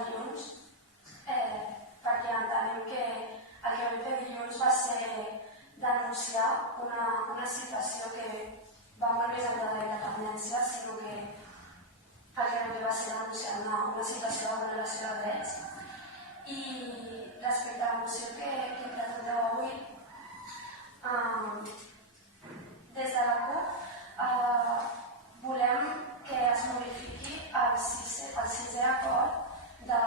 dilluns, perquè entenem que el que vam fer dilluns va ser denunciar una situació que va molt més enllà de la independència, sinó que el que vam fer va ser denunciar una situació de vulneració de drets. I respecte a la moció que presenteu avui, des de la CUP volem que es modifiqui el sisè acord de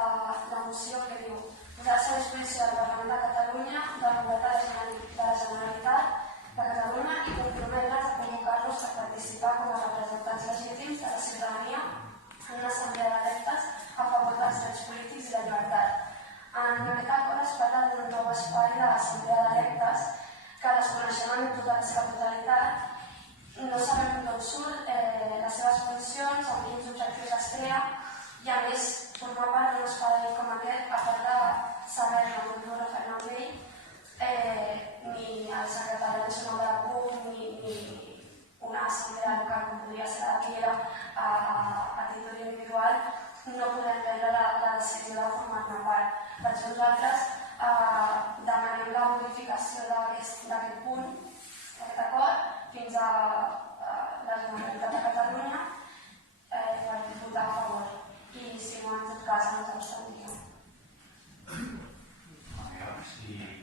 moció que diu posar-se a disposició del Parlament de Catalunya, del Govern de la Generalitat de Catalunya i comprometre's a convocar-los a participar com a representants legítims de la ciutadania en una assemblea d'electes a favor dels drets polítics i la llibertat. En aquest acord es parla d'un nou espai de l'assemblea d'electes que desconeixem en tota la seva totalitat. No sabem d'on surt, les seves funcions, amb quins objectius es crea, i a més formar part d'un espai com aquest, a part de saber-ne molt no referent amb ell, ni el secretari nacional de la CUP, ni una assemblea local com podria ser la Piera a títol individual, no podem prendre la decisió de formar-ne part. Per això nosaltres demanem la modificació d'aquest punt, d'aquest acord, fins a la Generalitat de Catalunya per votar a favor. I si no, en tot cas, ens abstendríem. Si